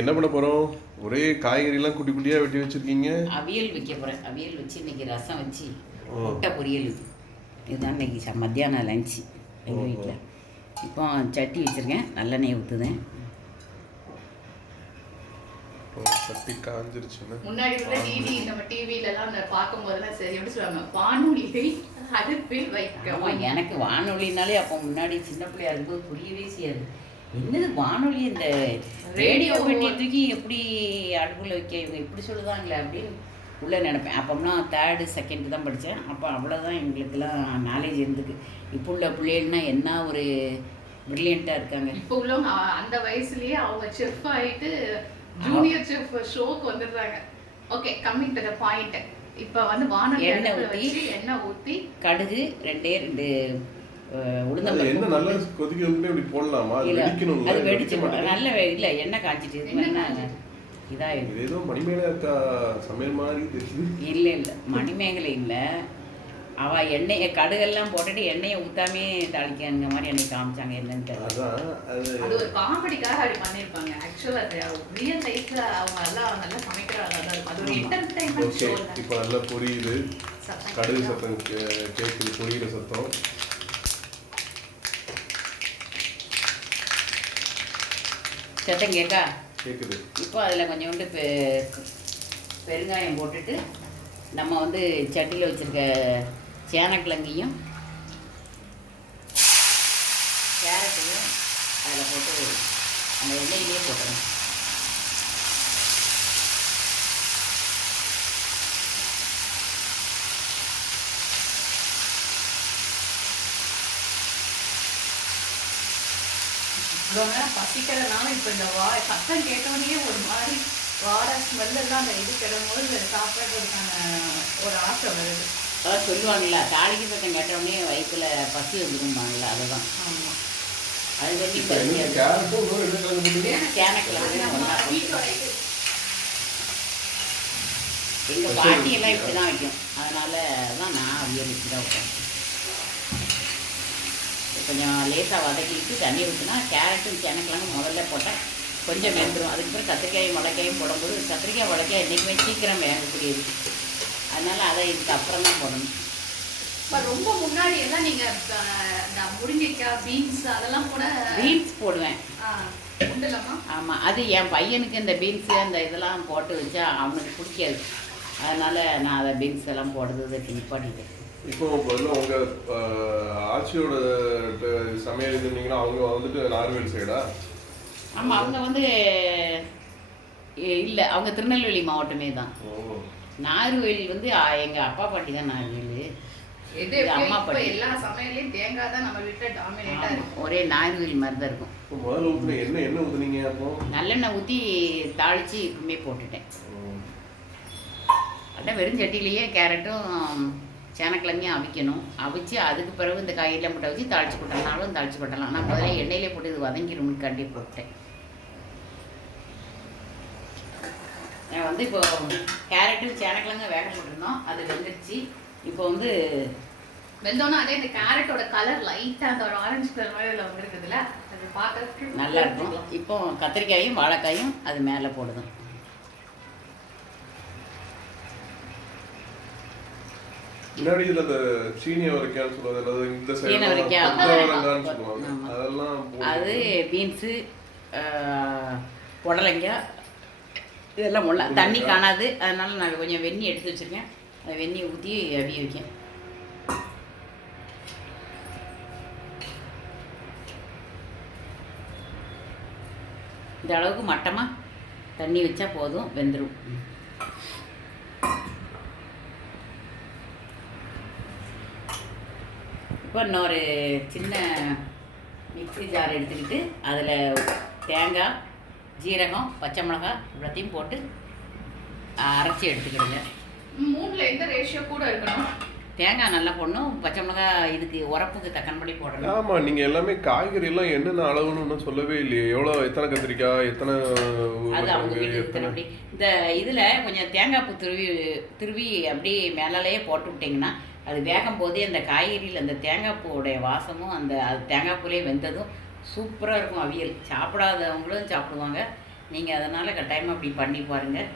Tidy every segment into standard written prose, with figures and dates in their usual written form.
என்ன பண்ண போறோம்? ஒரே காய்கறி எல்லாம் குட்டி குட்டியா வெட்டி வச்சிருக்கீங்க. அவியல் வைக்க போறேன். அவியல் வச்சு இன்னைக்கு ரசம் வச்சு முட்டை பொரியல். இதுதான் இன்னைக்கு மத்தியானம் லஞ்சு எங்கள் வீட்டில். இப்போ சட்டி வச்சுருக்கேன், நல்லெண்ணெய் ஊற்றுதேன். சட்டி காஞ்சிருச்சுன்னு முன்னாடி உள்ள டிவி நம்ம டிவிலலாம் அந்த பார்க்கும்போதெல்லாம் சரி எப்படி சொல்லுவாங்க, வானொலியை அடுப்பில் வைக்க. எனக்கு வானொலினாலே அப்போ முன்னாடி சின்ன பிள்ளையா இருக்கும்போது புரியவே செய்யாது. என்னது வானொலி, இந்த ரேடியோ பெட்டி தூக்கி எப்படி அடுப்பில் வைக்க இவங்க இப்படி சொல்லுதாங்களே அப்படின்னு உள்ளே நினைப்பேன். அப்போம்லாம் தேர்டு செகண்ட் தான் படித்தேன். அப்போ அவ்வளோதான் எங்களுக்கெல்லாம் நாலேஜ் இருந்துக்கு. இப்போ உள்ள பிள்ளைகள்னா என்ன ஒரு ப்ரில்லியண்ட்டாக இருக்காங்க. இப்போ உள்ளவங்க அந்த வயசுலேயே அவங்க செஃப் ஆகிட்டு ஜூனியர் செஃப் ஷோக்கு வந்துடுறாங்க. Okay, coming to the point. இப்போ வந்து வானொலி எண்ணெய் ஊற்றி கடுகு ரெண்டு என்ன நல்லா கொதிக்க விட்டு இப்படி போடலாமா? அது வெடிக்கணும். அது வெடிச்சு நல்ல இல்லை எண்ணெய் காய்ச்சிட்டு இதாகிடும். ஏதோ மணிமேகலை அக்கா சமையல் மாதிரி தெரியுது. இல்லை மணிமேகலை இல்லை, அவள் எண்ணெயை கடுகெல்லாம் போட்டுட்டு எண்ணெயை ஊற்றாமே தாளிக்காங்க மாதிரி எண்ணெய் காமிச்சாங்க. என்னன்னு தெரியல, அது ஒரு காமெடிக்காக அப்படி பண்ணியிருப்பாங்க. ஆக்சுவலாக ரியல் லைஃப்ல அவங்க நல்லா சமைக்கிறாங்க. அது ஒரு என்டர்டைன்மெண்ட் ஷோ. இப்போ நல்லா பொரியுது, கடுகு சத்தம் கேட்குது, பொரியிற சத்தம். சத்தம் கேட்கா கேட்குது. இப்போ அதில் கொஞ்சோண்டு பெருங்காயம் போட்டுட்டு நம்ம வந்து சட்டியில் வச்சுருக்க சேனக்கிழங்கையும் கேரட்டையும் அதில் போட்டு அந்த எண்ணெயிலே போட்டுறோம். இவ்வளோ நேரம் பசிக்கிறதுனால இப்போ இந்த சத்தம் கேட்டோடனே ஒரு மாதிரி வாடை ஸ்மெல்லாம் அந்த இது கிடம்போது சாப்பிட்றதுக்கான ஒரு ஆசை வருது. அதான் சொல்லுவாங்கல்ல, தாளிக்கு சத்தம் கேட்டோடனே வயிற்றுல பசி வந்துரும்பாங்கல்ல, அதுதான். ஆமாம், அது வந்து எங்கள் பாட்டியெல்லாம் இப்படி தான் வைக்கும். அதனால தான் நான் அவியல் இப்படி தான் வைப்பேன். கொஞ்சம் லேசாக வதக்கிட்டு தண்ணி ஊற்றினா கேரட்டும் சேனக்கிழங்கும் முதல்ல போட்டால் கொஞ்சம் வெந்துடும். அதுக்கப்புறம் கத்திரிக்காயும் வளைக்காயும் போடும்போது கத்திரிக்காய் வளைக்காய் என்றைக்குமே சீக்கிரம் வேகக்கூடியது. அதனால் அதை இதுக்கு அப்புறம் தான் போடணும். இப்போ ரொம்ப முன்னாடி எல்லாம் நீங்கள் முருங்கைக்காய் பீன்ஸ் அதெல்லாம் கூட பீன்ஸ் போடுவேன். உண்டுலாமா? ஆமாம், அது என் பையனுக்கு இந்த பீன்ஸு அந்த இதெல்லாம் போட்டு வச்சா அவனுக்கு பிடிக்காது. அதனால் நான் அதை பீன்ஸ் எல்லாம் போடுறது நிப்பாட்டிட்டேன். இப்போ உங்க ஆட்சியோட சமையல் இருந்தீங்கன்னா அவங்க வந்துட்டு நார்வேல் சைடா? ஆமாம், அவங்க வந்து இல்லை, அவங்க திருநெல்வேலி மாவட்டமே தான். நார்வேல் வந்து எங்கள் அப்பா பாட்டி தான் நார்வேல். அம்மா பாட்டி எல்லா சமையலையும் தேங்காய் தான் நம்ம வீட்டில் டாமினேட்டாக இருக்கும். ஒரே நார்வேல் மாதிரி தான் இருக்கும். முதல்ல ஊற்றுன என்ன ஊற்றுனீங்க? அப்போ நல்லெண்ணெய் ஊற்றி தாளித்து இப்பவுமே போட்டுட்டேன். அதான் வெறும் சட்டிலேயே கேரட்டும் சேனக்கிழங்கையும் அவிக்கணும். அவிச்சு அதுக்கு பிறகு இந்த காயெல்லாம் போட்டு வச்சு தாளிச்சு கொட்டலனாலும் தாளிச்சு கொட்டலாம். நான் முதல்ல எண்ணெயிலே போட்டு இது வதங்கிடும்னு கண்டி போட்டேன். நான் வந்து இப்போ கேரட்டும் சேனக்கிழங்கும் வேக போட்டிருந்தோம், அது வெந்துருச்சு. இப்போ வந்து வெந்தோன்னா அதே இந்த கேரட்டோட கலர் லைட்டாக அந்த ஒரு ஆரஞ்சு கலர் மாதிரி அதில் வந்துருக்குதுல்ல, அது பார்க்கறதுக்கு நல்லா இருக்கும். இப்போ கத்திரிக்காயும் வாழைக்காயும் அது மேலே போடுதும். முன்னாடி இதில் அந்த சீனி அவரைக்கான்னு சொல்லுவாங்க, இந்த சைடு அதெல்லாம் அது பீன்ஸு புடலங்காய் இதெல்லாம் முள்ள தண்ணி காணாது. அதனால நான் கொஞ்சம் வெந்நி எடுத்து வச்சுருக்கேன். அதை வெந்நியை ஊற்றி அவிய வைக்கேன். இந்த அளவுக்கு மட்டமாக தண்ணி வச்சா போதும், வெந்துடும். இப்போ இன்னொரு சின்ன மிக்ஸி ஜார் எடுத்துக்கிட்டு அதில் தேங்காய், ஜீரகம், பச்சை மிளகாய் இவ்வளோத்தையும் போட்டு அரைச்சி எடுத்துக்கிடுங்க. மூணில் எந்த ரேஷியோ கூட இருக்கணும்? தேங்காய் நல்லா போடணும், பச்சை மிளகாய் இதுக்கு உரப்புக்கு தக்கன்படி போடணும். ஆமாம், நீங்கள் எல்லாமே காய்கறி எல்லாம் என்னென்ன அளவுன்னு சொல்லவே இல்லையே. எவ்வளோ, எத்தனை கத்திரிக்காய், எத்தனை அது அவங்க வீட்டுக்கு அப்படி. இந்த இதில் கொஞ்சம் தேங்காய் பூ திருவி அப்படியே மேலாலேயே போட்டு விட்டிங்கன்னா அது வேகும் போதே அந்த காய்கறியில் அந்த தேங்காய் பூவுடைய வாசமும் அந்த அது தேங்காய் பூலே வெந்ததும் சூப்பராக இருக்கும். அவியல் சாப்பிடாதவங்களும் சாப்பிடுவாங்க, நீங்கள் அதனால் கட்டாயமாக அப்படி பண்ணி பாருங்கள்.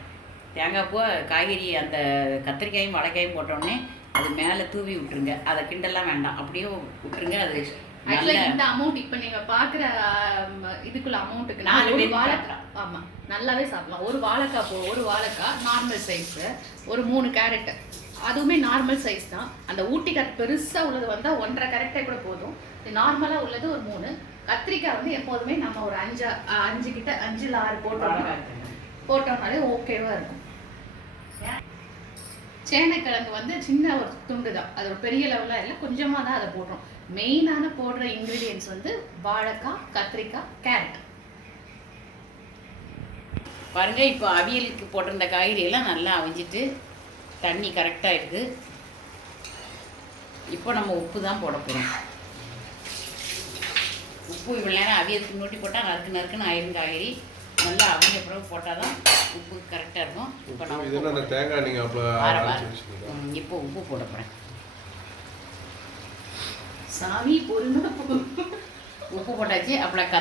தேங்காய் பூ காய்கறி அந்த கத்திரிக்காயும் வாழைக்காயும் போட்டோடனே அது மேலே தூவி விட்டுருங்க. அதை கிண்டெல்லாம் வேண்டாம், அப்படியே விட்டுருங்க. அது ஆக்சுவலா இந்த அமௌண்ட் இப்போ நீங்க பாக்குற இதுக்குள்ள அமௌண்ட்டுக்கு 4 பேர் வாழைக்காய், ஆமா நல்லாவே சாப்பிடலாம். ஒரு வாழைக்காய் நார்மல் சைஸ், ஒரு 3 கேரட் அதுவுமே நார்மல் சைஸ் தான். அந்த ஊட்டி கேரட் பெருசா உள்ளது வந்தா 1.5 கேரட்டே கூட போதும். நார்மலா உள்ளது ஒரு 3. கத்திரிக்காய் வந்து எப்போதுமே நம்ம ஒரு 5 கிட்ட 5 இல்ல 6 போட்டோம்னாலே ஓகேவா இருக்கும். சேனைக்கிழங்கு வந்து சின்ன ஒரு துண்டு தான், அது ஒரு பெரிய லெவலில் இல்லை, கொஞ்சமாக தான் அதை போடுறோம். மெயினான போடுற இன்க்ரீடியன்ஸ் வந்து வாழைக்காய், கத்திரிக்காய், கேரட். பாருங்க, இப்போ அவியலுக்கு போட்டிருந்த காய்கறியெல்லாம் நல்லா அவிஞ்சிட்டு தண்ணி கரெக்டாக இருக்குது. இப்போ நம்ம உப்பு தான் போட போகிறோம். உப்பு இவ்வளோ நேரம் அவியலுக்கு நோட்டி போட்டால் நறுக்குன்னு ஆயிரும். காய்கறி நல்லா அவிஞ்ச பிறகு போட்டால் தான் உப்பு கரெக்டாக இருக்கும். இப்போ நம்ம தேங்காய் நீங்கள் இப்போ உப்பு போட போகிறேன். சாமி பொறுமை. உப்பு போட்டாச்சு. அப்புறம்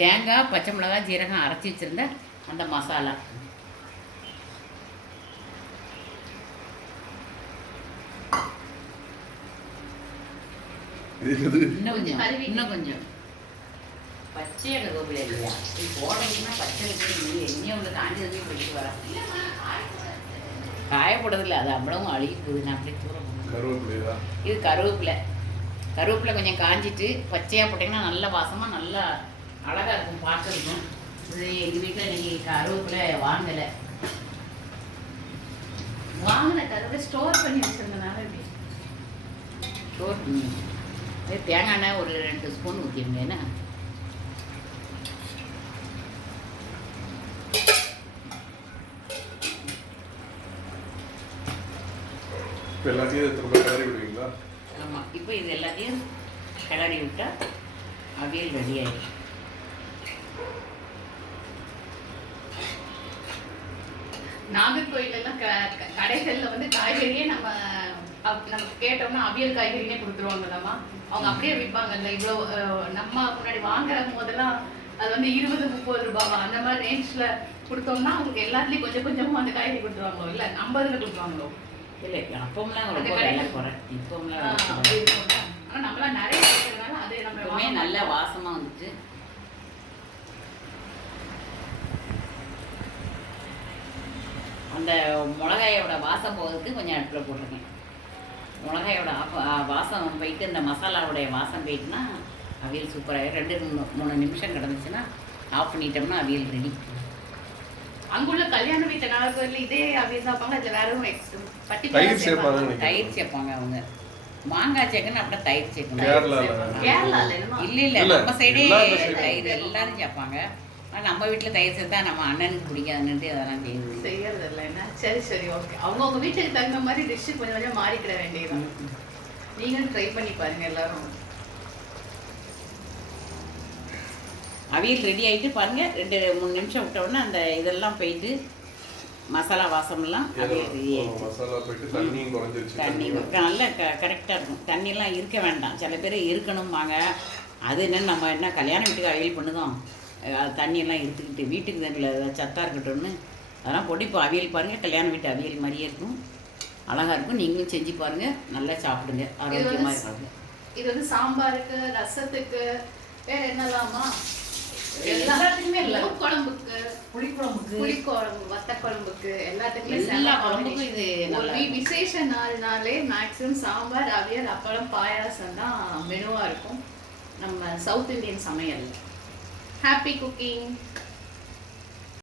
தேங்காய், பச்சை மிளகாய், ஜீரகம் அரைச்சி வச்சுருந்த அந்த மசாலா இன்னும் கொஞ்சம் பச்சையாக கருவேப்பிலை இல்லையா? இது போடுறீங்கன்னா பச்சை கருவேப்பிலை எண்ணெய் உள்ள காஞ்சது போயிட்டு வர காயப்படுறதில்ல, அது அவ்வளவும் அழுகி போகுது. நான் அப்படியே தூர கருவேப்பிலையா? இது கருவேப்பிலை கொஞ்சம் காஞ்சிட்டு பச்சையாக போட்டிங்கன்னா நல்ல வாசமாக நல்லா அழகாக இருக்கும், பார்க்கறதுக்கும். இது எங்கள் வீட்டில் நீங்கள் கருவேப்பிலை வாங்கின கருவேப்பிலை ஸ்டோர் பண்ணி வச்சிருந்தனால இப்படி ஸ்டோர் பண்ணி தேங்காய் எண்ணெய் ஒரு 2 ஸ்பூன் ஊற்றிடுங்க. என்ன எல்லாத்தையும் திரும்ப கிளறி விடுவீங்களா? ஆமாம், இப்போ இது எல்லாத்தையும் கிளறி விட்டால் அவியல் ரெடி ஆகிடும். நாகர்கோயிலெல்லாம் கடைகளில் வந்து காய்கறியே நம்ம கேட்டோம்னா அவியல் காய்கறினே கொடுத்துருவாங்களாமா. அவங்க அப்படியே விற்பாங்கல்ல. இவ்வளோ நம்ம முன்னாடி வாங்குற போதெல்லாம் அது வந்து 20-30 ரூபாவா அந்த மாதிரி ரேஞ்சில் கொடுத்தோம்னா அவங்களுக்கு எல்லாத்துலேயும் கொஞ்சம் கொஞ்சமாக அந்த காய்கறி கொடுத்துருவாங்களோ, இல்லை 50 கொடுத்துருவாங்களோ? இல்லை, அப்போம்லாம் ரொம்ப விலை குறை. இப்போம்லாம் ஆனால் நம்மளாம் நிறைய இருக்கிறதுனால அது நம்ம நல்ல வாசமாக வந்துட்டு. அந்த மிளகாயோட வாசம் போகிறதுக்கு கொஞ்சம் அடுப்பில் போட்டிருக்கேன். மிளகாயோட வாசம் போயிட்டு இந்த மசாலாவுடைய வாசம் போயிட்டுனா அவியல் சூப்பராக 2-3 நிமிஷம் கிடந்துச்சுன்னா ஆஃப் பண்ணிட்டோம்னா அவியல் ரெடி. அங்குள்ள கல்யாண வீட்டு நாகர்கோயிலில் இதே அவியல் சாப்பாங்க. அதில் வேற தயிர் சேர்ப்பாங்க. தயிர் சேர்ப்பாங்க அவங்க. மாங்காய் சேர்க்கணும், அப்படின்னா தயிர் சேர்க்கணும். கேரளாவில் இல்லை நம்ம சைடே தயிர் எல்லாரும் சேர்ப்பாங்க. ஆனால் நம்ம வீட்டில் தயிர் சேர்த்தா நம்ம அண்ணனுக்கு பிடிக்காதுன்னுட்டு அதெல்லாம் செய்யறது இல்லை. என்ன சரி ஓகே. அவங்க வீட்டுக்கு தகுந்த மாதிரி டிஷ்ஷு கொஞ்சம் கொஞ்சம் மாறிக்கிட வேண்டியது. நீங்களும் ட்ரை பண்ணி பாருங்க எல்லாரும். அவியல் ரெடி ஆகிட்டு பாருங்கள். 2-3 நிமிஷம் விட்டோடனே அந்த இதெல்லாம் போயிட்டு மசாலா வாசமெல்லாம் அவியல் ரெடி ஆகிடுச்சு. தண்ணி நல்லா கரெக்டாக இருக்கும். தண்ணியெல்லாம் இருக்க வேண்டாம். சில பேர் இருக்கணும்பாங்க. அது என்னென்னு நம்ம என்ன கல்யாண வீட்டுக்கு அவியல் பண்ணுதோம், அது தண்ணியெல்லாம் எடுத்துக்கிட்டு வீட்டுக்கு தண்ணியில் சத்தாக இருக்கட்டும்னு அதெல்லாம் போட்டு இப்போ அவியல் பாருங்கள். கல்யாண வீட்டு அவியல் மாதிரியே இருக்கும், அழகாக இருக்கும். நீங்களும் செஞ்சு பாருங்கள், நல்லா சாப்பிடுங்க, ஆரோக்கியமாக இருக்காங்க. இது வந்து சாம்பாருக்கு, ரசத்துக்கு, வேறு என்னலாமா எல்லாத்துக்குமே இல்லை. குழம்புக்கு, புளிக்குழம்பு, வத்த குழம்புக்கு, எல்லாத்துக்குமே இது விசேஷ நாள்னாலே மேக்ஸிமம் சாம்பார், அவியல், அப்பளம், பாயாசம் தான் மெனுவாக இருக்கும் நம்ம சவுத் இந்தியன் சமையல். Happy cooking.